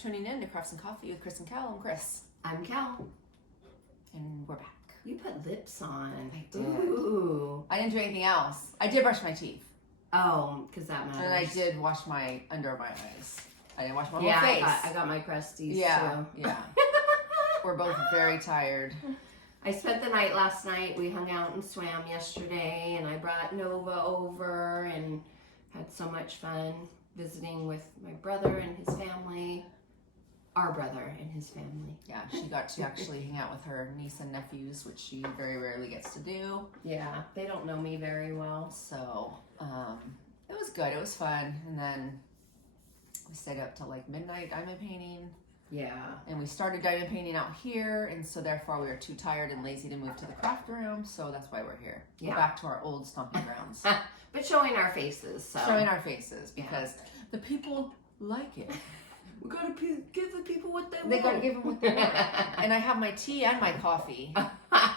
tuning in to Crafts and Coffee with Kris and Kel. I'm Kris. I'm Kel. And we're back. You put lips on. I did. Ooh. I didn't do anything else. I did brush my teeth. Oh, because that matters. And I did wash my under my eyes. I didn't wash my whole yeah, face. I got my crusties too. Yeah. We're both very tired. I spent the night last night. We hung out and swam yesterday, and I brought Nova over and had so much fun visiting with my brother and his family. Our brother and his family. Yeah, she got to actually hang out with her niece and nephews, which she very rarely gets to do. Yeah, they don't know me very well. So, it was good. It was fun. And then we stayed up till like midnight diamond painting. Yeah. And we started diamond painting out here, and so therefore we were too tired and lazy to move to the craft room, so that's why we're here. Yeah. We're back to our old stomping grounds. But showing our faces, so. Showing our faces, because the people like it. We gotta give the people what they want. They gotta give them what they want. And I have my tea and my coffee.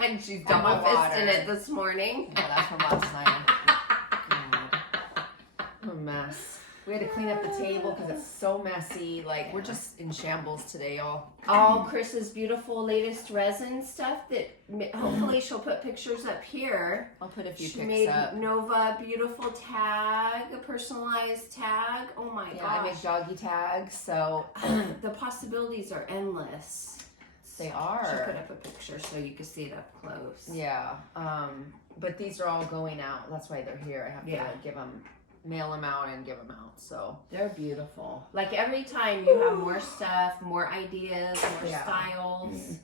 And she's And double my water. fisting it this morning. Yeah, that's from last night. God. I'm a mess. We had to clean up the table because it's so messy. Like, we're just in shambles today, y'all. All Chris's beautiful latest resin stuff that hopefully she'll put pictures up here. I'll put a few She pics made up. Nova a beautiful tag, a personalized tag. Oh my Yeah, I make gosh. doggy tags, so The possibilities are endless. they She are. put up a picture so you can see it up close. Yeah, but these are all going out. That's why they're here. I have to give them, mail them out and give them out. So They're beautiful. Like every time you have more stuff, more ideas, more styles.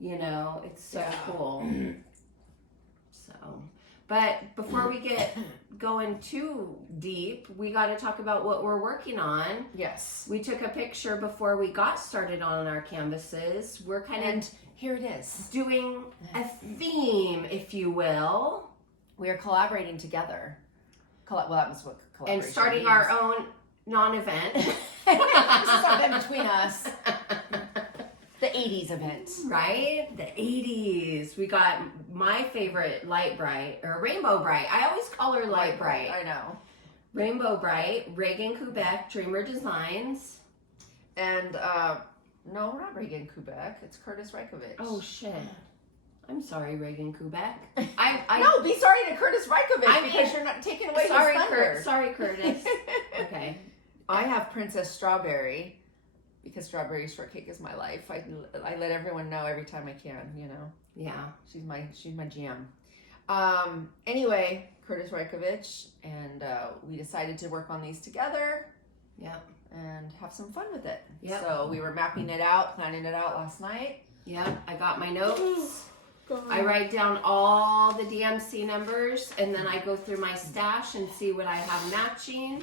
You know, it's so cool. So, but before we get going too deep, we got to talk about what we're working on. yes, We took a picture before we got started on our canvases. We're kind and of here it is. doing a theme, if you will. We are collaborating together. Well, that was what collaboration And starting means. our own non-event. This is something between us. The 80s event. Right? The 80s. We got my favorite light bright, or rainbow bright. I always call her light bright. I know. Rainbow bright, Reagan Quebec, Dreamer Designs. And, no, not Reagan Quebec. It's Kurtis Rykovich. Oh, shit. I'm sorry, Reagan Quebec. I No, be sorry to Kurtis Rykovich I mean, because you're not taking away sorry, his thunder. sorry, Kurtis. Okay. I have Princess Strawberry because strawberry shortcake is my life. I let everyone know every time I can, you know. Yeah. She's my jam. Anyway, Kurtis Rykovich, and we decided to work on these together. Yep. And have some fun with it. Yep. So we were mapping it out, planning it out last night. Yep. I got my notes. I write down all the DMC numbers, and then I go through my stash and see what I have matching.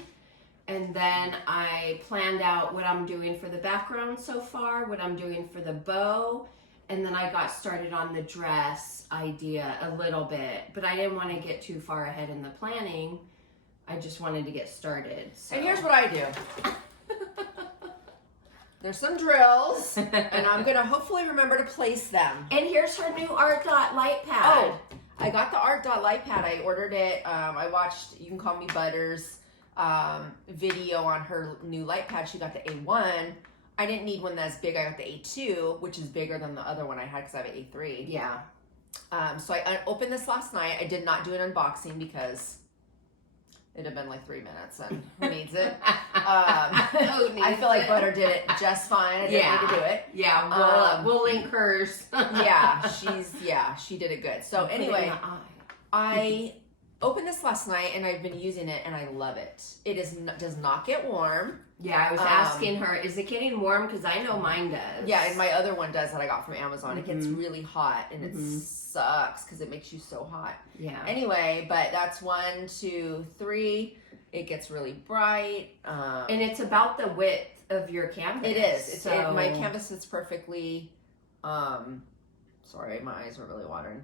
And then I planned out what I'm doing for the background so far, what I'm doing for the bow, and then I got started on the dress idea a little bit. But I didn't want to get too far ahead in the planning. I just wanted to get started. So. And here's what I do. There's some drills, and I'm going to hopefully remember to place them. And here's her new Art Dot light pad. Oh, I got the Art Dot light pad. I ordered it. I watched You Can Call Me Butters video on her new light pad. She got the A1. I didn't need one that's big. I got the A2, which is bigger than the other one I had because I have an A3. Yeah. So I opened this last night. I did not do an unboxing because it'd have been like 3 minutes, and who needs it? I feel like Butter did it just fine. I didn't need to do it. Yeah, we'll link hers. She did it good. So anyway, I opened this last night, and I've been using it, and I love it. It does not get warm. Yeah, I was asking her, is it getting warm? Because I know mine does. Yeah, and my other one does that I got from Amazon. It gets really hot, and it sucks because it makes you so hot. Yeah. Anyway, but that's 1, 2, 3. It gets really bright. And it's about the width of your canvas. It is. My canvas is perfectly. Sorry, my eyes are really watering.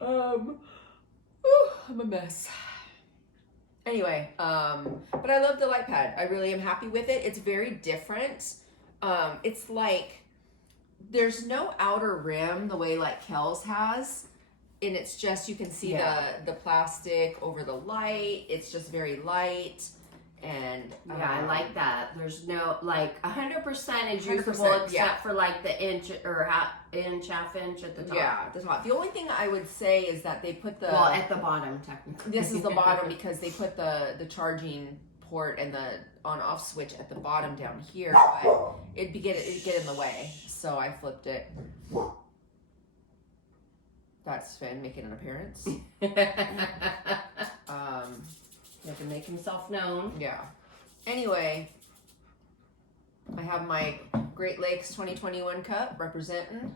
I'm a mess. Anyway, but I love the light pad. I really am happy with it. It's very different. It's like there's no outer rim the way like Kel's has. And it's just, you can see the plastic over the light. It's just very light. And yeah, I like that. There's no, like, 100% is usable 100%, except for, like, the inch or half inch at the top. Yeah, the top. The only thing I would say is that they put the... Well, at the bottom, technically. This is the bottom because they put the charging port and the on-off switch at the bottom down here, but it'd get in the way, so I flipped it. That's Sven making an appearance. He can make himself known. Yeah. Anyway, I have my Great Lakes 2021 cup representing.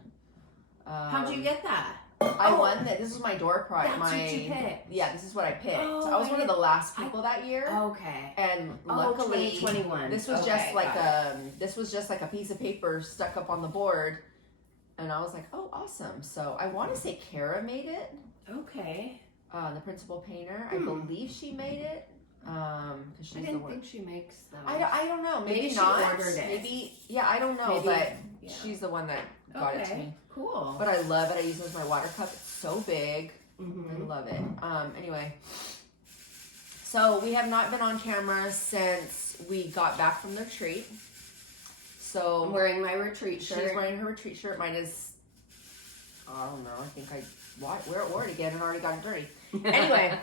How'd you get that? I won that. This was my door prize. That's what you picked. Yeah, this is what I picked. Oh, I was one of the last people that year. Okay. And luckily, 2021. this was just like a piece of paper stuck up on the board, and I was like, oh, awesome. So I want to say Kara made it. Okay. The principal painter. I believe she made it. She's I didn't think she makes those. I don't know. Maybe she not. ordered it. Maybe, yeah, I don't know. Maybe, but yeah. she's the one that got it to me. Cool. But I love it. I use it as my water cup. It's so big. Mm-hmm. I love it. Anyway, so we have not been on camera since we got back from the retreat. So I'm wearing my retreat shirt. She's wearing her retreat shirt. Mine is, I don't know. I think I wore it again and already got it dirty. Anyway,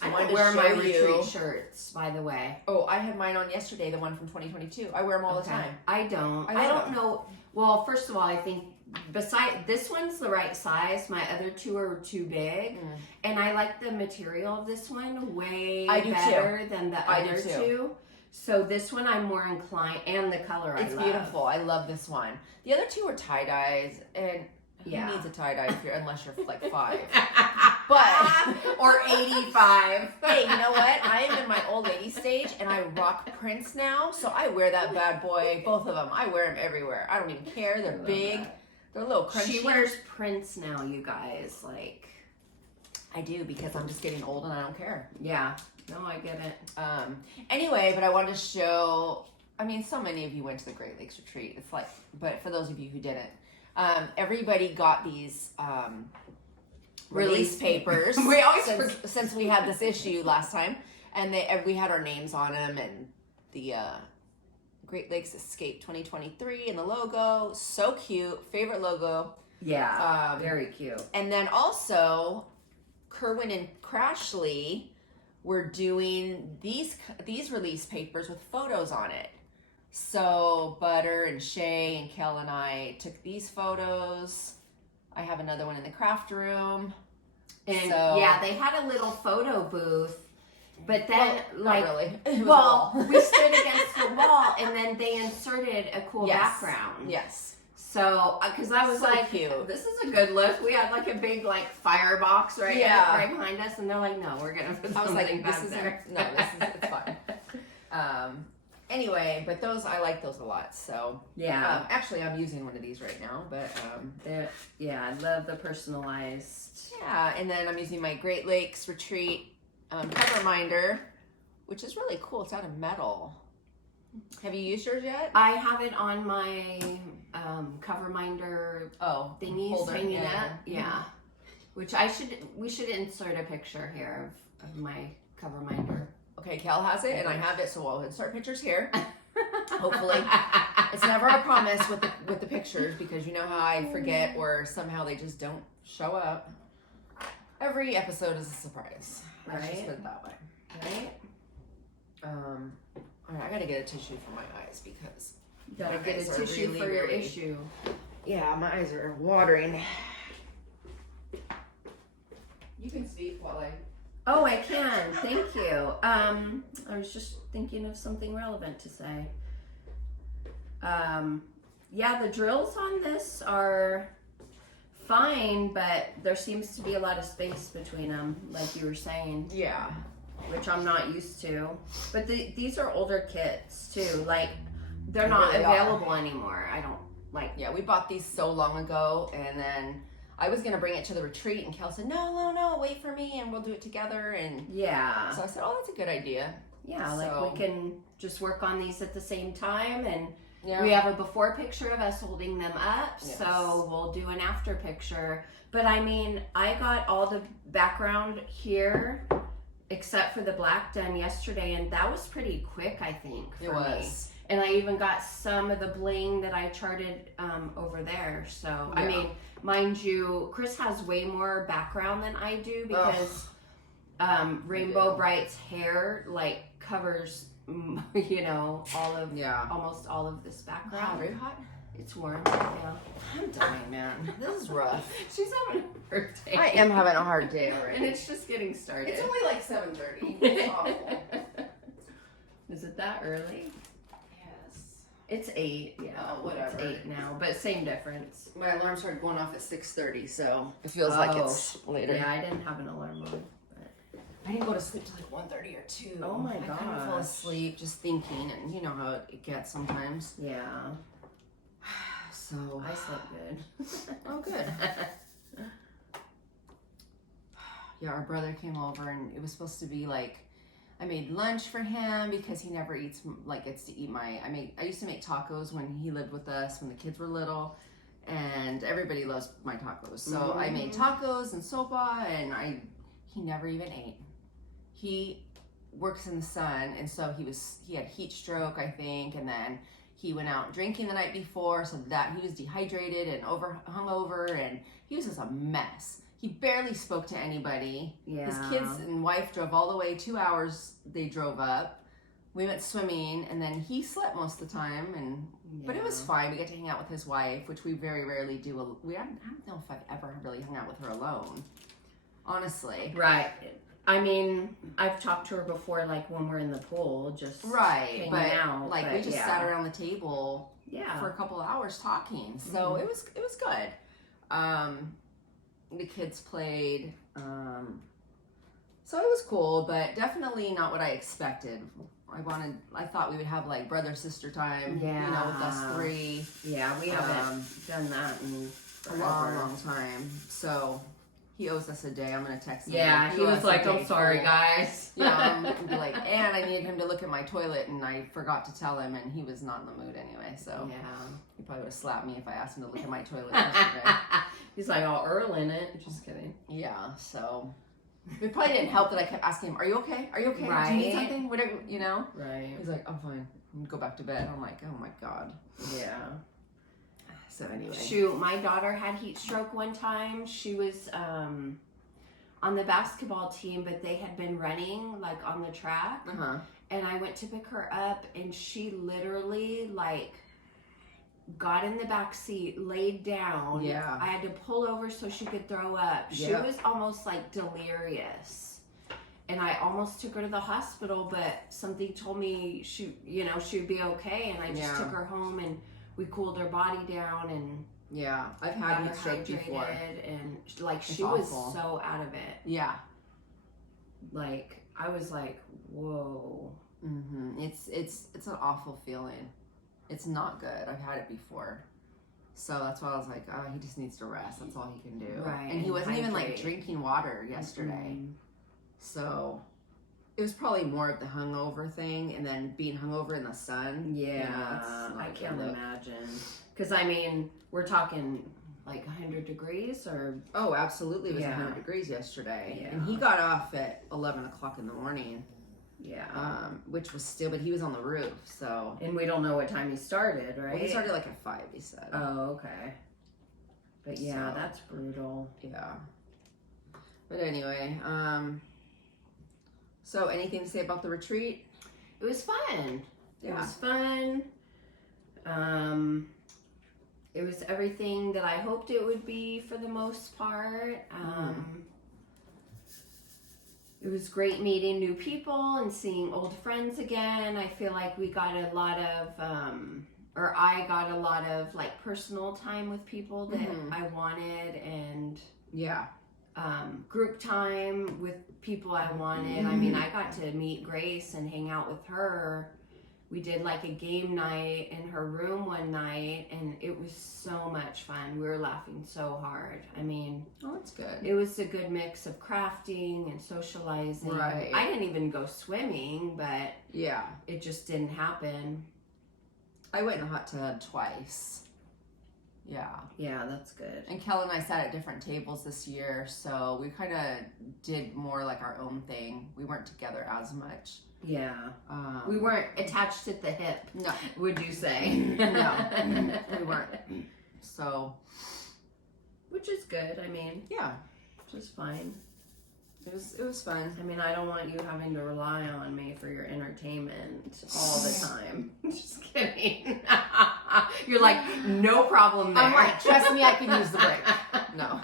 I wanted don't to wear my show you- retreat shirts, by the way. Oh, I had mine on yesterday, the one from 2022. I wear them all the time. I don't. I I love don't know. Well, first of all, I think this one's the right size. My other two are too big, and I like the material of this one way better than the other two. So this one I'm more inclined, and the color It's beautiful. I love this one. The other two are tie dyes, and who needs a tie dye unless you're like 5? But or 85. Hey, you know what? I am in my old lady stage, and I rock prints now, so I wear that bad boy. Both of them. I wear them everywhere. I don't even care. They're big. They're a little crunchy. She wears prints now, you guys. Like, I do because I'm just getting old and I don't care. Yeah. No, I get it. Anyway, but I wanted to show. I mean, so many of you went to the Great Lakes retreat. It's like, but for those of you who didn't, everybody got these release papers. We always since we had this issue last time, and we had our names on them, and the Great Lakes Escape 2023 and the logo, so cute, favorite logo. Yeah, very cute. And then also, Kerwin and Crashly were doing these release papers with photos on it. So Butter and Shay and Kel and I took these photos. I have another one in the craft room. And so, yeah, they had a little photo booth, but then not really. We stood against the wall, and then they inserted a cool background. Yes. So, because I was so like, cute. This is a good look. We had like a big like firebox right behind us, and they're like, no, we're gonna put something back there. It's fine. Anyway, but those, I like those a lot. So yeah, actually, I'm using one of these right now. But yeah, I love the personalized. Yeah, and then I'm using my Great Lakes Retreat cover minder, which is really cool. It's out of metal. Have you used yours yet? I have it on my cover minder thingies hanging up. Yeah. Which we should insert a picture here of my cover minder. Okay, Kel has it, and I have it, so we'll insert pictures here. Hopefully. It's never a promise with the pictures, because you know how I forget, or somehow they just don't show up. Every episode is a surprise. Right? Let's just put it that way. Right? All right, I gotta get a tissue for my eyes, because You gotta my get eyes a are tissue really, for your really- issue. Yeah, my eyes are watering. You can speak while I... Oh, I can. Thank you. I was just thinking of something relevant to say. Yeah, the drills on this are fine, but there seems to be a lot of space between them, like you were saying. Yeah. Which I'm not used to. But these are older kits too. Like, they're not really available anymore. I don't like. Yeah, we bought these so long ago, and then I was gonna bring it to the retreat, and Kel said, no, wait for me, and we'll do it together. And yeah. so I said, oh, that's a good idea. Yeah, So- like we can just work on these at the same time, and Yeah. we have a before picture of us holding them up, Yes. so we'll do an after picture. But I mean, I got all the background here except for the black done yesterday, and that was pretty quick, I think, for It was. me. And I even got some of the bling that I charted over there. So, I mean, mind you, Kris has way more background than I do because Rainbow Brite's hair, like, covers, you know, all of, almost all of this background. Wow, very hot. It's warm, yeah. I'm dying, man. This is rough. She's having a hard day. I am having a hard day already. And it's just getting started. It's only like 7:30. It's awful. Is it that early? Yes. It's 8, yeah. Oh, whatever. It's 8 now, but same difference. My alarm started going off at 6:30, so it feels like it's later. Yeah, I didn't have an alarm on. I didn't go to sleep till like 1:30 or 2. Oh my I kind of fell gosh. asleep just thinking, and you know how it gets sometimes. Yeah. So I slept good. Oh, good. Yeah, our brother came over, and it was supposed to be like, I made lunch for him because he never eats, like, gets to eat my, I used to make tacos when he lived with us, when the kids were little, and everybody loves my tacos. So I made tacos and sopa, and he never even ate. He works in the sun, and so he had heat stroke, I think, and then he went out drinking the night before, so that he was dehydrated and hungover, and he was just a mess. He barely spoke to anybody. Yeah. His kids and wife drove all the way, 2 hours they drove up. We went swimming, and then he slept most of the time, but it was fine. We got to hang out with his wife, which we very rarely do. I don't know if I've ever really hung out with her alone, honestly. Right. I mean, I've talked to her before, like when we're in the pool, just hanging out. Like we just sat around the table for a couple of hours talking. So it was good. The kids played. So it was cool, but definitely not what I expected. I thought we would have like brother sister time, you know, with us 3. Yeah, we haven't done that in a long time. So he owes us a day. I'm gonna text him. Yeah, he was like, "I'm sorry, guys." Yeah, I'm gonna be like, and I needed him to look at my toilet, and I forgot to tell him, and he was not in the mood anyway. So yeah, he probably would have slapped me if I asked him to look at my toilet yesterday. He's like, "Oh, Earl in it." Just kidding. Yeah, so it probably didn't help that I kept asking him, "Are you okay? Are you okay? Right. Do you need something? Whatever, you know." Right. He's like, "I'm fine. I'm gonna go back to bed." I'm like, "Oh my god." Yeah. So anyway. Shoot, my daughter had heat stroke one time. She was on the basketball team, but they had been running like on the track. And I went to pick her up, and she literally like got in the back seat, laid down. Yeah. I had to pull over so she could throw up. She was almost like delirious. And I almost took her to the hospital, but something told me she would be okay. And I just took her home, and we cooled her body down, and I've had heat stroke before, and like it's she awful. was so out of it. Yeah. Like I was like, whoa. It's an awful feeling. It's not good. I've had it before. So that's why I was like, oh, he just needs to rest. That's all he can do. Right. And he wasn't even like drinking water yesterday. So it was probably more of the hungover thing, and then being hungover in the sun. Yeah, I can't imagine. Because I mean, we're talking like 100 degrees, or oh, absolutely, it was 100 degrees yesterday, Yeah. and he got off at 11 o'clock in the morning. Yeah. Which was still, but he was on the roof, so. And we don't know what time he started, right? Well, he started like at 5, he said. Oh, okay. But yeah, So, that's brutal. Yeah. But anyway, so anything to say about the retreat? It was fun. It Yeah. was fun. It was everything that I hoped it would be for the most part. It was great meeting new people and seeing old friends again. I feel like we got a lot of, or I got a lot of like personal time with people that I wanted, and group time with people I wanted. I mean, I got to meet Grace and hang out with her. We did like a game night in her room one night, and it was so much fun. We were laughing so hard. I mean, Oh, that's good. it was a good mix of crafting and socializing. Right. I didn't even go swimming, but Yeah. it just didn't happen. I went in a hot tub twice. Yeah, that's good. And Kel and I sat at different tables this year, so we kind of did more like our own thing. We weren't together as much. Yeah. We weren't attached at the hip. No. Would you say? No, we weren't. So. Which is good. I mean. Yeah. Which is fine. It was fun. I mean, I don't want you having to rely on me for your entertainment all the time. Just kidding. You're like, no problem there. I'm like, trust me, I can use the break. No.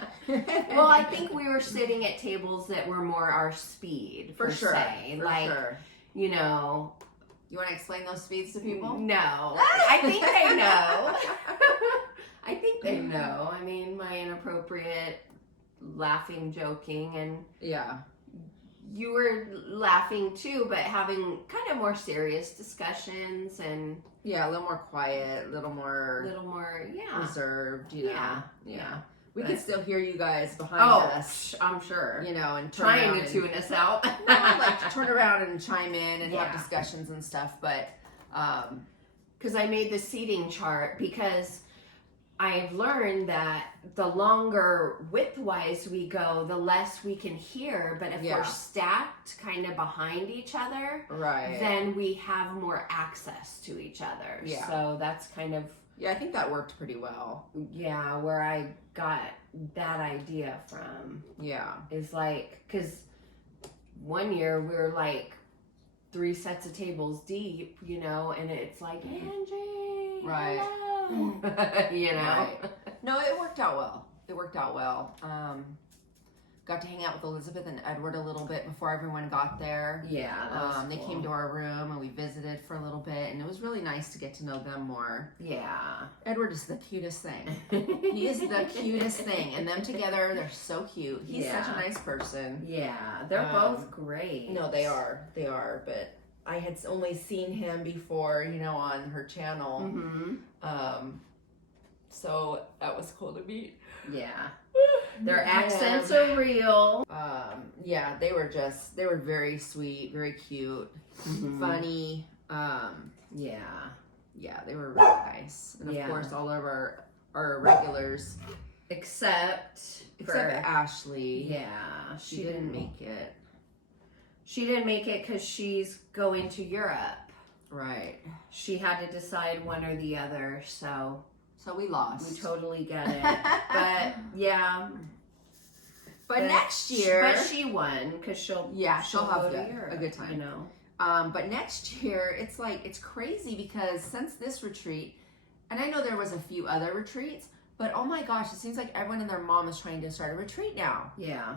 Well, I think we were sitting at tables that were more our speed, for sure. se. For like, sure. You know. You want to explain those speeds to people? No. I think they know. I think they know. I mean, my inappropriate laughing, joking, and yeah, you were laughing too, but having kind of more serious discussions and yeah, a little more quiet, a little more reserved, you know. Yeah. We can still hear you guys behind us. I'm sure. You know, and trying to tune us out. No, I'd like to turn around and chime in and have discussions and stuff, but because I made the seating chart because I've learned that the longer width-wise we go, the less we can hear. But if we're stacked kind of behind each other, right, then we have more access to each other. Yeah. So that's kind of... Yeah, I think that worked pretty well. Yeah, where I got that idea from. Yeah. Is like, because one year we were like 3 sets of tables deep, you know, and it's like, Angie, right. hello. You know? Right. No, it worked out well. Got to hang out with Elizabeth and Edward a little bit before everyone got there. Yeah, that was they cool. came to our room and we visited for a little bit, and it was really nice to get to know them more. Yeah. Edward is the cutest thing. He is the cutest thing, and them together, they're so cute. He's such a nice person. Yeah, they're both great. No, they are, but I had only seen him before, you know, on her channel. Mm-hmm. So that was cool to meet. Yeah. Their accents are real. Yeah, they were very sweet, very cute, funny. Yeah, they were really nice. And of course, all of our regulars. Except Ashley. Yeah. She didn't make it. She didn't make it because she's going to Europe. Right. She had to decide one or the other, so we lost. We totally get it. But yeah. But next year. But she won because she'll have a good time. You know. But next year it's crazy because since this retreat, and I know there was a few other retreats, but oh my gosh, it seems like everyone and their mom is trying to start a retreat now. Yeah.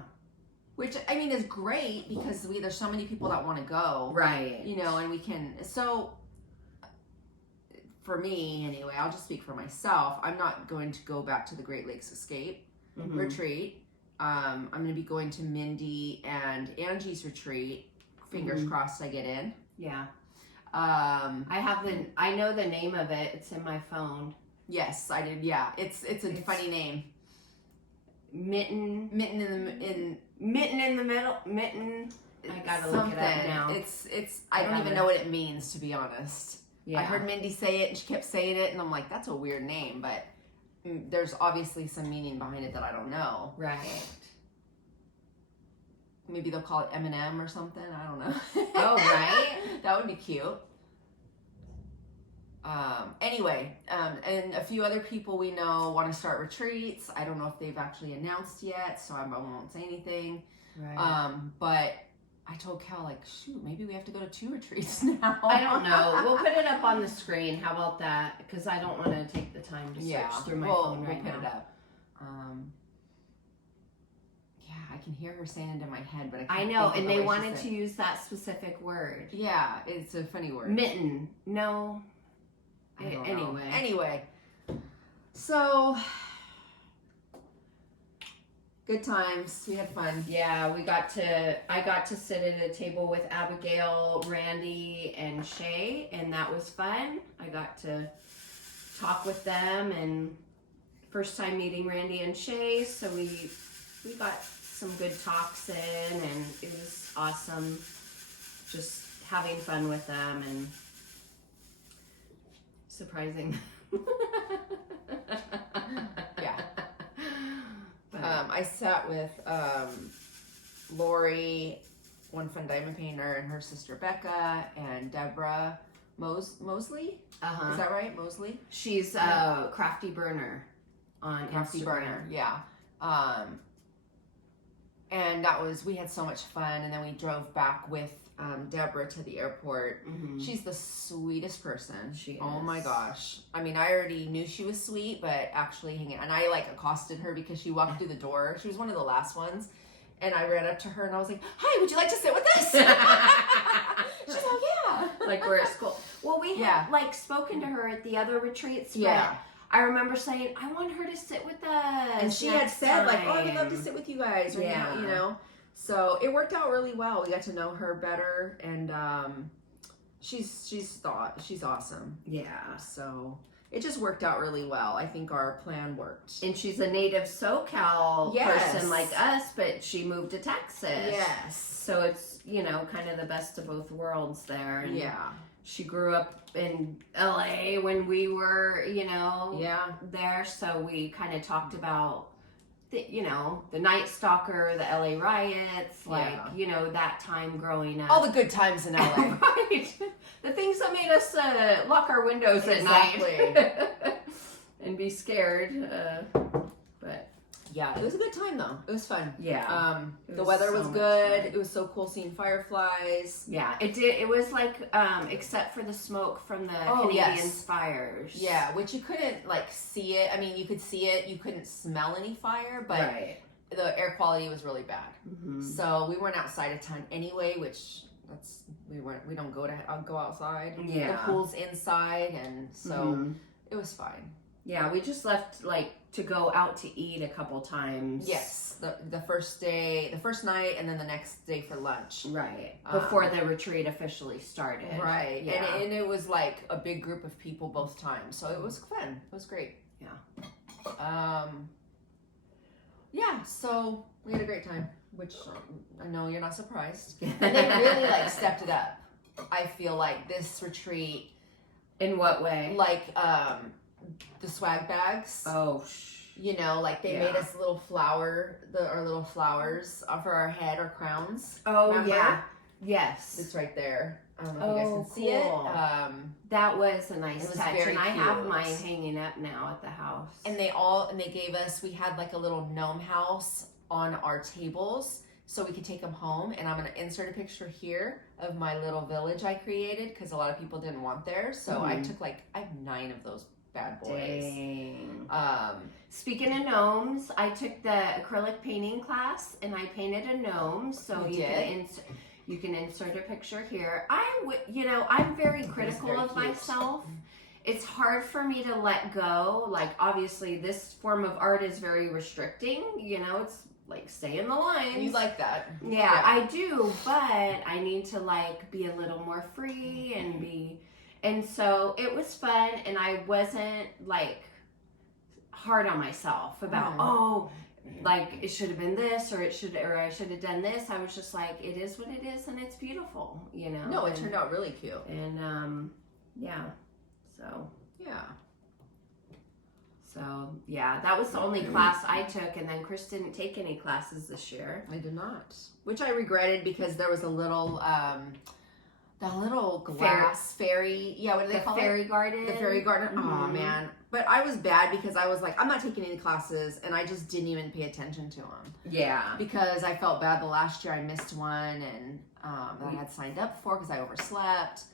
Which, I mean, is great because there's so many people that want to go. Right. You know, and we can, so for me anyway, I'll just speak for myself. I'm not going to go back to the Great Lakes Escape retreat. I'm going to be going to Mindy and Angie's retreat. Fingers crossed I get in. Yeah. I know the name of it. It's in my phone. Yes, I did. Yeah. It's a funny name. Mitten in the middle. I gotta look it up now. I don't even know what it means, to be honest. Yeah. I heard Mindy say it and she kept saying it and I'm like, that's a weird name, but there's obviously some meaning behind it that I don't know. Right. Maybe they'll call it M&M or something. I don't know. Oh, right. That would be cute. Anyway, and a few other people we know want to start retreats. I don't know if they've actually announced yet, so I won't say anything. Right. But I told Kel, like, shoot, maybe we have to go to 2 retreats now. I don't know. We'll put it up on the screen. How about that? Because I don't want to take the time to search through my phone right now. We'll put it up. Yeah, I can hear her saying it in my head, but I can't know, think of and the they way wanted she to said. use that specific word. Yeah, it's a funny word. Mitten. No. I don't know. Anyway. Anyway. So, good times. We had fun. Yeah, I got to sit at a table with Abigail, Randy, and Shay, and that was fun. I got to talk with them, and first time meeting Randy and Shay, so we got some good talks in, and it was awesome just having fun with them and surprising. I sat with Lori, one fun diamond painter, and her sister Becca, and Deborah Mosley. Is that right? Mosley? She's a Crafty Burner on Crafty Instagram. Burner, yeah. And we had so much fun, and then we drove back with Deborah to the airport. Mm-hmm. She's the sweetest person. She Oh is. my gosh. I mean, I already knew she was sweet, but actually hanging out. And I like accosted her because she walked through the door. She was one of the last ones. And I ran up to her and I was like, "Hi, would you like to sit with us?" She's like, "Yeah." Like we're at school. Well, we had like spoken to her at the other retreats. Yeah. I remember saying, I want her to sit with us. And she had said, like, "Oh, I would love to sit with you guys." Or, Yeah. you know. So it worked out really well. We got to know her better, and she's awesome. Yeah. So it just worked out really well. I think our plan worked. And she's a native SoCal person like us, but she moved to Texas. Yes. So it's, you know, kind of the best of both worlds there. And Yeah. she grew up in LA when we were, you know, there. So we kind of talked about, the Night Stalker, the LA riots, you know, that time growing up. All the good times in LA. Right. The things that made us lock our windows at night and be scared. But yeah, it was a good time though. It was fun. Yeah. The weather was good. It was so cool seeing fireflies. Yeah, it did. It was like, except for the smoke from the Canadian fires. Yeah, which you couldn't like see it. I mean, you could see it. You couldn't smell any fire, but the air quality was really bad. Mm-hmm. So we weren't outside a ton anyway, which we don't go outside. Yeah. The pool's inside, and so it was fine. Yeah, we just left like to go out to eat a couple times. Yes, the first night, and then the next day for lunch. Right, before the retreat officially started. Right, yeah. and it was like a big group of people both times, so it was fun. It was great. Yeah. Yeah, so we had a great time, which I know you're not surprised. And they really like stepped it up. I feel like this retreat. In what way? Like the swag bags. Oh, you know, like they made us little our little flowers for our head or crowns. Oh, remember? yeah. Yes. It's right there. I don't know if you guys can see it. That was a nice touch, and I have cute. mine hanging up now at the house. And they gave us, we had like a little gnome house on our tables so we could take them home. And I'm going to insert a picture here of my little village I created because a lot of people didn't want theirs. So I took I have 9 of those bad boys. Dang. Speaking of gnomes, I took the acrylic painting class and I painted a gnome. So you can insert a picture here. I'm very critical of myself. It's hard for me to let go. Like, obviously, this form of art is very restricting. You know, it's like, stay in the lines. You like that. Yeah, I do. But I need to, like, be a little more free and be... And so it was fun. And I wasn't, like, hard on myself about, like it should have been this or I should have done this. I was just like, it is what it is and it's beautiful, you know. No, it turned out really cute. And so that was the only class I took, and then Kris didn't take any classes this year. I did not, which I regretted because there was a little glass fairy. Yeah, what do they call Fairy it? garden. The fairy garden. Oh man. But I was bad because I was like, I'm not taking any classes, and I just didn't even pay attention to them. Yeah. Because I felt bad the last year I missed one, and that I had signed up for because I overslept.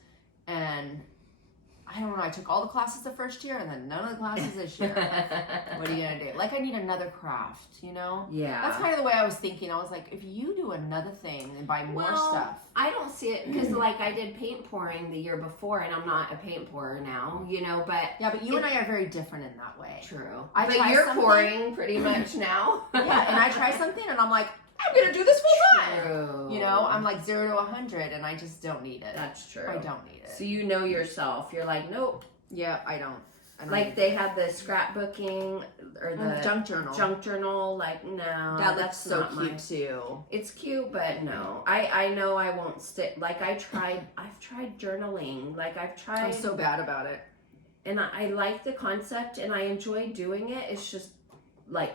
And I don't know, I took all the classes the first year and then none of the classes this year. What are you going to do? Like, I need another craft, you know? Yeah. That's kind of the way I was thinking. I was like, if you do another thing and buy more stuff. I don't see it because, like, I did paint pouring the year before, and I'm not a paint pourer now, you know, but... Yeah, but you and I are very different in that way. True. But you're pouring pretty much now. Yeah, and I try something and I'm like, I'm going to do this full time. True. You know, I'm like 0 to 100 and I just don't need it. That's true. I don't need it. So you know yourself. You're like, nope. Yeah, I don't like they had the scrapbooking or the junk journal. Junk journal, like no, that's so cute too. It's cute, but no, I know I won't stick. Like I've tried journaling. Like I'm so bad about it, and I like the concept and I enjoy doing it. It's just like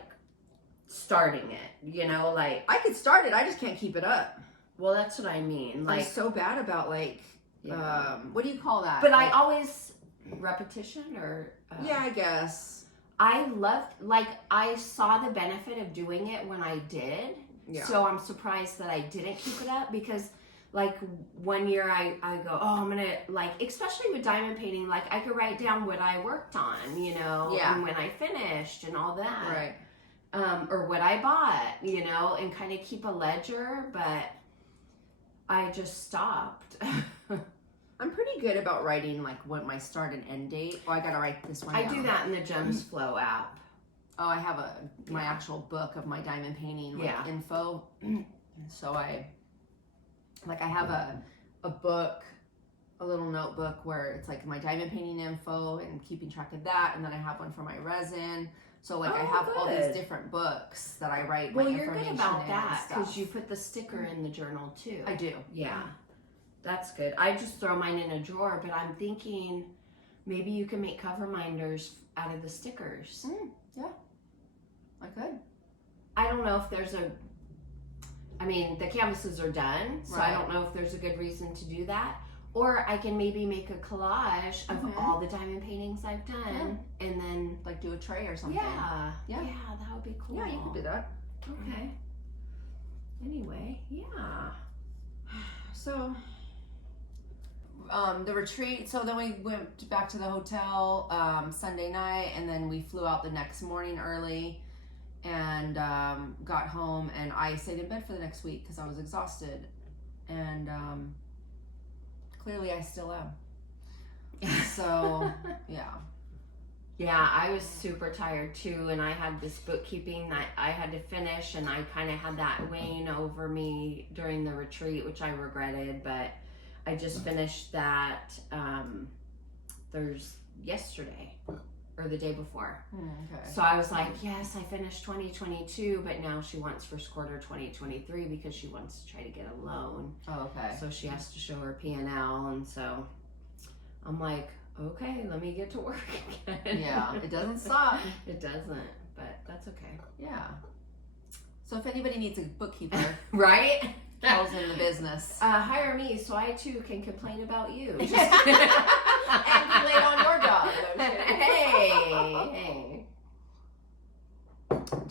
starting it, you know, like, I could start it, I just can't keep it up. well, that's what I mean. I'm Like, so bad about like, what do you call that? but like, I always, repetition or? Yeah, I guess. I loved, like, I saw the benefit of doing it when I did. Yeah. So I'm surprised that I didn't keep it up because, like, one year I go, oh, I'm gonna, like, especially with diamond painting, like, I could write down what I worked on, you know, Yeah. and when I finished and all that. Right. Or what I bought, you know, and kind of keep a ledger, but I just stopped. I'm pretty good about writing like what my start and end date. Oh, I gotta write this one I down. do that in the Gems Flow app. Oh, I have my actual book of my diamond painting info. So I have a book, a little notebook where it's like my diamond painting info and keeping track of that, and then I have one for my resin. So like I have all these different books that I write. Well, my you're good information about in that and because stuff. you put the sticker in the journal too. I do. Yeah, that's good. I just throw mine in a drawer, but I'm thinking maybe you can make cover minders out of the stickers. Yeah, I could. I don't know if there's I mean, the canvases are done, so I don't know if there's a good reason to do that. Or I can maybe make a collage of all the diamond paintings I've done, and then like do a tray or something. Yeah, that would be cool. Yeah, you could do that. Okay. Anyway, yeah. So, the retreat. So then we went back to the hotel Sunday night, and then we flew out the next morning early, and got home. And I stayed in bed for the next week because I was exhausted, and clearly I still am. So yeah. Yeah, I was super tired too, and I had this bookkeeping that I had to finish, and I kind of had that weighing over me during the retreat, which I regretted, but I just finished that yesterday or the day before. Okay. So I was like, yes, I finished 2022, but now she wants first quarter 2023 because she wants to try to get a loan. Oh, okay. So she has to show her P&L, and so I'm like, okay, let me get to work again. Yeah, it doesn't stop. It doesn't, but that's okay. Yeah. So if anybody needs a bookkeeper, Right? Kel's in the business. Hire me so I too can complain about you. And complain on your job. Hey.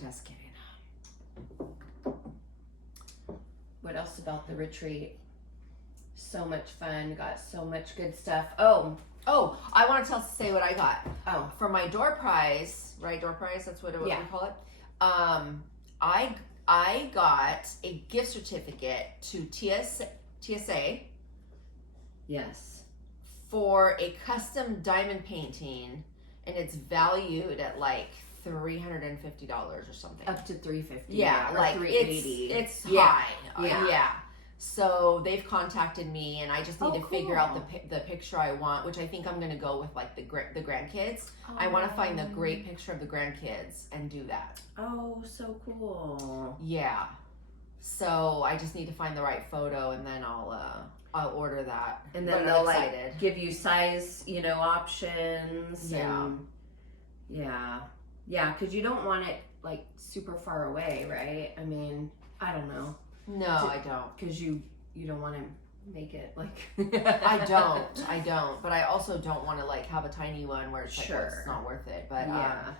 Just kidding. What else about the retreat? So much fun. Got so much good stuff. Oh, I want to say what I got. Oh. For my door prize, right? Door prize, that's what we call it. I got a gift certificate to TSA. Yes. For a custom diamond painting, and it's valued at like $350 or something. Up to $350. Yeah, or like $380. it's Yeah. high. Yeah. So they've contacted me, and I just need to figure out cool. the picture I want, which I think I'm gonna go with like the grandkids. I want to find the great picture of the grandkids and do that. Oh, so cool. Yeah. So I just need to find the right photo, and then I'll order that. And But then I'm they'll excited. like give you size, options. Yeah. And yeah, because you don't want it like super far away, right? I mean, I don't know. No, I don't. Because you don't want to make it like. I don't. But I also don't want to like have a tiny one where it's like, well, it's not worth it. But I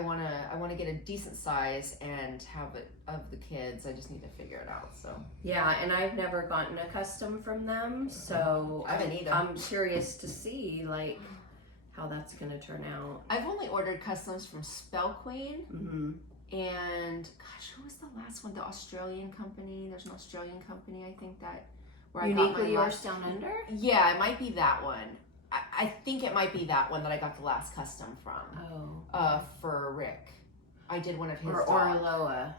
wanna get a decent size and have it of the kids. I just need to figure it out. So yeah, and I've never gotten a custom from them, so I haven't either. I'm curious to see like how that's gonna turn out. I've only ordered customs from Spell Queen. Mm-hmm. And gosh, who was the last one? The Australian company. There's an Australian company, I think, that where Uniquely I got Yours Down Under. Yeah, it might be that one. I think it might be that one that I got the last custom from. Oh. For Rick, I did one of his. Or dogs. Orloa.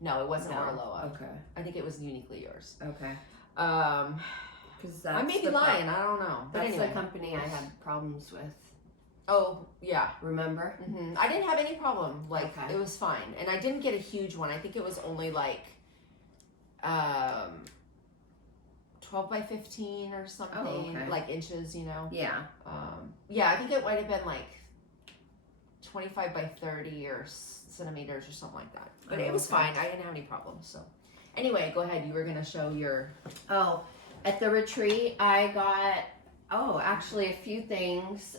No, it wasn't Orloa. Okay. I think it was Uniquely Yours. Okay. Because I may be lying. I don't know. But that's anyway. the company I had problems with. Oh yeah. Remember? Mm-hmm. I didn't have any problem. Like Okay. it was fine, and I didn't get a huge one. I think it was only like 12 by 15 or something, okay. like inches. Yeah. Yeah. I think it might have been like 25 by 30 or centimeters or something like that. But it was fine. I didn't have any problems. So anyway, go ahead. You were going to show your... Oh, at the retreat, I got, actually a few things.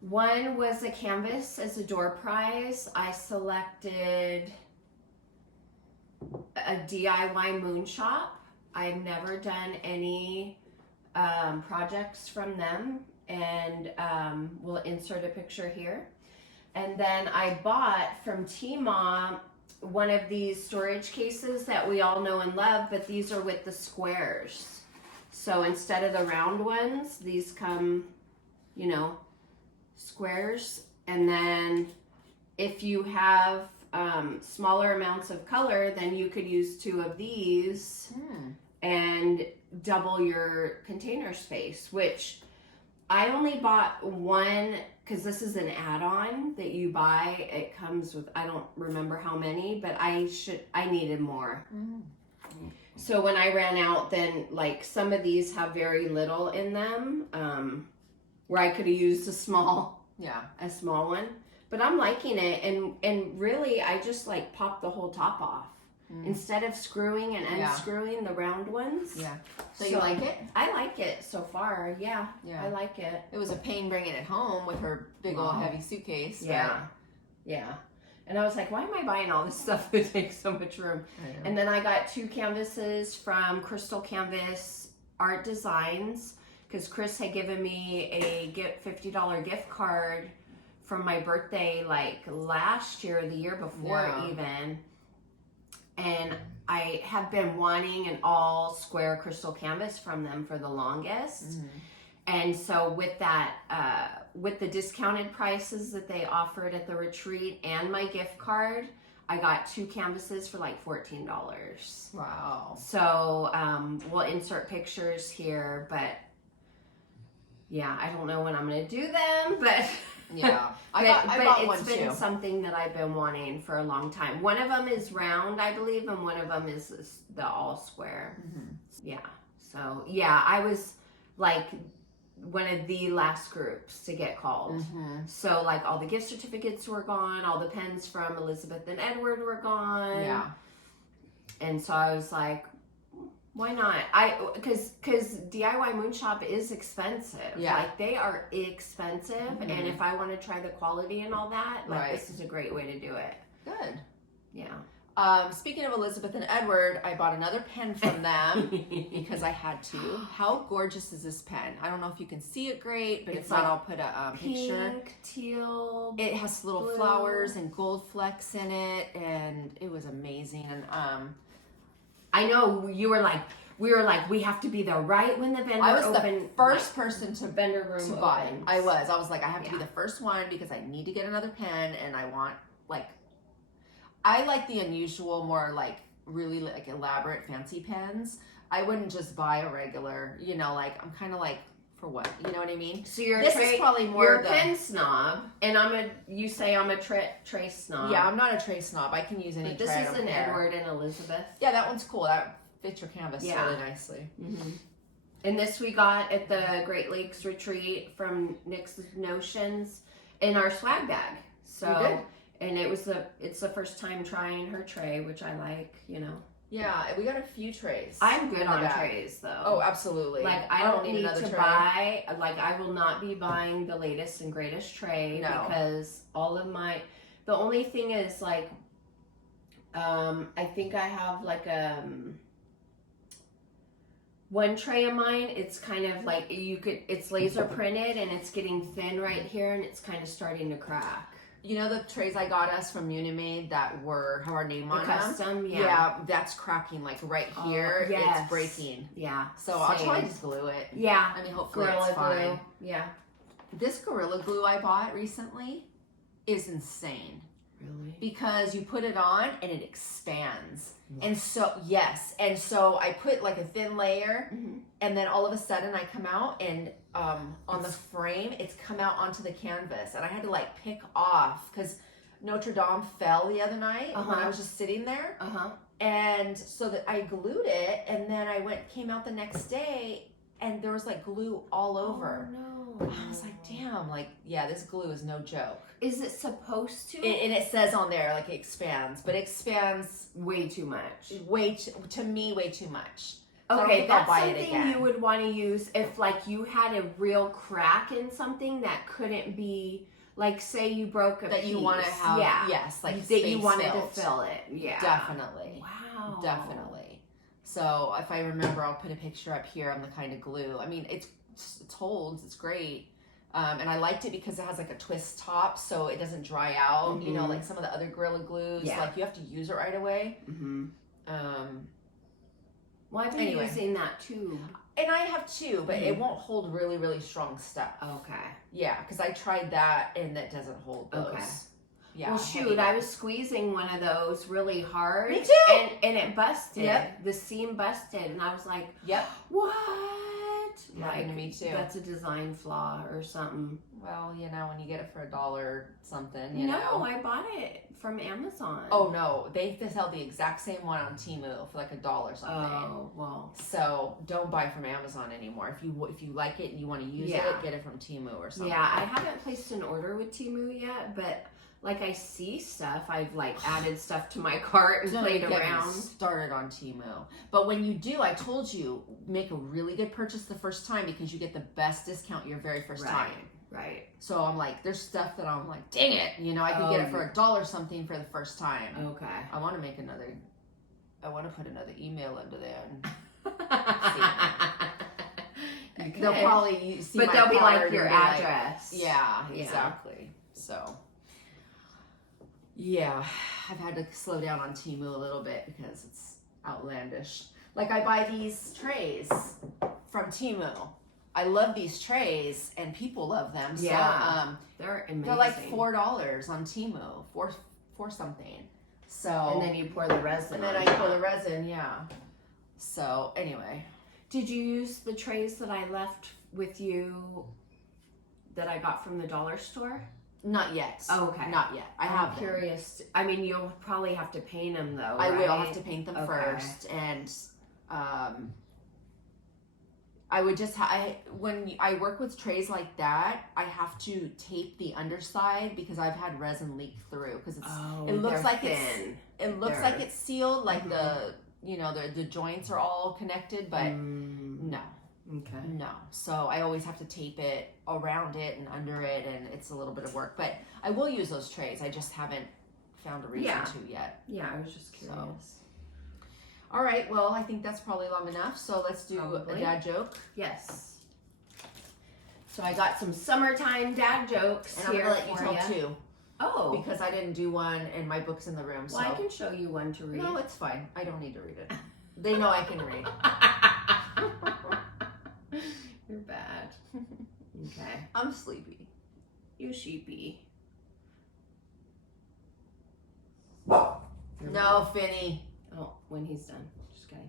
One was a canvas as a door prize. I selected a DIY moon shop. I've never done any projects from them, and we'll insert a picture here. And then I bought from Tmall one of these storage cases that we all know and love, but these are with the squares. So instead of the round ones, these come, you know, squares. And then if you have smaller amounts of color, then you could use 2 of these and double your container space, which I only bought one because this is an add-on that you buy. It comes with, I don't remember how many, but I needed more. So when I ran out, then like some of these have very little in them, where I could have used a small one. But I'm liking it, and really I just like popped the whole top off instead of screwing and unscrewing the round ones. Yeah. So you like it? I like it so far. Yeah. I like it. It was a pain bringing it home with her big old heavy suitcase. Yeah. And I was like, why am I buying all this stuff that takes so much room? And then I got 2 canvases from Crystal Canvas Art Designs because Kris had given me a $50 gift card from my birthday like last year or the year before even. And I have been wanting an all square crystal canvas from them for the longest. And so with that, with the discounted prices that they offered at the retreat and my gift card, I got 2 canvases for like $14. Wow. So we'll insert pictures here, but yeah, I don't know when I'm going to do them, but... Yeah, I bought one too. It's been something that I've been wanting for a long time. One of them is round, I believe, and one of them is the all square. Yeah. So yeah, I was like one of the last groups to get called. So like all the gift certificates were gone, all the pens from Elizabeth and Edward were gone. Yeah. And so I was like, why not? Because DIY Moon Shop is expensive. Yeah. Like they are expensive. And if I want to try the quality and all that, like this is a great way to do it. Good. Yeah. Speaking of Elizabeth and Edward, I bought another pen from them because I had to. How gorgeous is this pen? I don't know if you can see it great, but if not, I'll put a picture. Pink, teal, it has little blue. Flowers and gold flecks in it, and it was amazing. And I know we were like, we have to be there right when the vendor I was opened. The first person to vendor room to buy. Opens. I was like, I have to be the first one because I need to get another pen, and I want I like the unusual, more like really like elaborate, fancy pens. I wouldn't just buy a regular, you know, like I'm kind of like, for what? You know what I mean? So you're is probably more you're a pen snob, and you say I'm a tray snob. Yeah, I'm not a tray snob. I can use any but this tray. is an Edward and Elizabeth. Yeah, that one's cool. That fits your canvas really nicely. And this we got at the Great Lakes retreat from Nick's Notions in our swag bag. So, and it's the first time trying her tray, which I like, you know. Yeah, we got a few trays. I'm good on trays, though. Oh, absolutely. Like, I don't need to buy, like, I will not be buying the latest and greatest tray because all of the only thing is, like, I think I have, like, one tray of mine, it's kind of like, it's laser printed and it's getting thin right here and it's kind of starting to crack. You know the trays I got us from Unimade that have our name on them? Custom, yeah, that's cracking like right here. It's breaking. Yeah. So I'll try to just glue it. Yeah. I mean, hopefully Gorilla it's fine. glue. Yeah. This Gorilla Glue I bought recently is insane. Really? Because you put it on and it expands. And so, and so I put like a thin layer and then all of a sudden I come out and on the frame, it's come out onto the canvas. And I had to like pick off because Notre Dame fell the other night when I was just sitting there. And so that I glued it and then I came out the next day and there was like glue all over. Oh, no. I was like, damn, like, yeah, this glue is no joke. Is it supposed to? And it says on there, like, it expands, but it expands way too much. To me, way too much. So Okay, that's I'll buy it something again. you would want to use if, like, you had a real crack in something that couldn't be, like, say you broke a that piece. you want to have, yeah. yes, like that you space wanted filled. to fill it. Yeah. Definitely. Wow. Definitely. So if I remember, I'll put a picture up here on the kind of glue. I mean, it holds. It's great. And I liked it because it has like a twist top, so it doesn't dry out. You know, like some of the other Gorilla Glues, like you have to use it right away. Well, I've been using that too. And I have too, but it won't hold really, really strong stuff. Okay. Yeah, because I tried that and that doesn't hold those. Okay. Yeah. Well, shoot, I was squeezing one of those really hard. Me too. And it busted. Yep. The seam busted, and I was like, yep. What? Happened to me too. That's a design flaw or something. Well, you know, when you get it for $1 something, you know. No, I bought it from Amazon. Oh no, they sell the exact same one on Temu for like $1 something. Oh well. So don't buy from Amazon anymore. If you like it and you want to use it, get it from Temu or something. Yeah, I haven't placed an order with Temu yet, but like I see stuff. I've like added stuff to my cart and played around. Started on Temu, but when you do, I told you, make a really good purchase the first time because you get the best discount your very first time. Right. So I'm like, there's stuff that I'm like, dang it, you know, I could get it for $1 something for the first time. Okay. I want to make I want to put another email into there. And they'll probably see but my they'll be card like your and be address. Like, yeah, exactly. So, yeah, I've had to slow down on Temu a little bit because it's outlandish. Like I buy these trays from Temu. I love these trays, and people love them. So, they're amazing. They're like $4 on Temu, for something. So, and then you pour the resin. And then I pour the resin, yeah. So anyway, did you use the trays that I left with you that I got from the dollar store? Not yet. Oh, okay. Not yet. I'm curious. I mean, you'll probably have to paint them though. I right? will have to paint them first, and I would just when I work with trays like that, I have to tape the underside because I've had resin leak through because it looks like it's sealed, like the the joints are all connected, but no. Okay. No. So I always have to tape it around it and under it, and it's a little bit of work, but I will use those trays. I just haven't found a reason to yet. Yeah, I was just curious. So. All right, well, I think that's probably long enough, so let's do a dad joke. Yes. So I got some summertime dad jokes and here. I'm going to let you tell two. Oh. Because I didn't do one, and my book's in the room, so. Well, I can show you one to read. No, it's fine. I don't need to read it. They know I can read. You're bad. Okay. I'm sleepy. You sheepy. No, Finny. Oh, when he's done. Just kidding.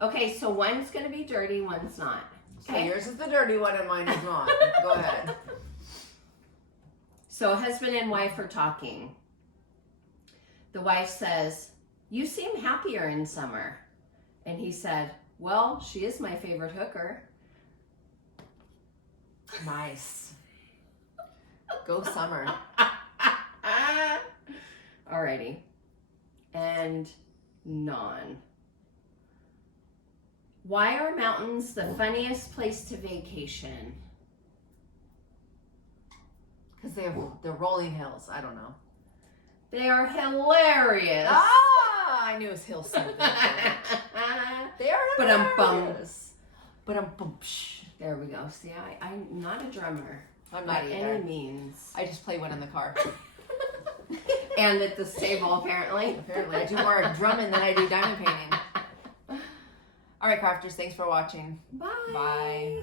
Okay, so one's going to be dirty, one's not. Okay. So yours is the dirty one and mine is not. Go ahead. So husband and wife are talking. The wife says, "You seem happier in summer." And he said, "Well, she is my favorite hooker." Nice. Go summer. Alrighty. And non. Why are mountains the funniest place to vacation? Because they're rolling hills. I don't know. They are hilarious. Ah, I knew it was hill something. They are hilarious. But I'm bum. There we go. See, I'm not a drummer. I'm not by either. any means. I just play one in the car. And at the stable, apparently. Apparently, I do more drumming than I do diamond painting. All right, crafters, thanks for watching. Bye. Bye.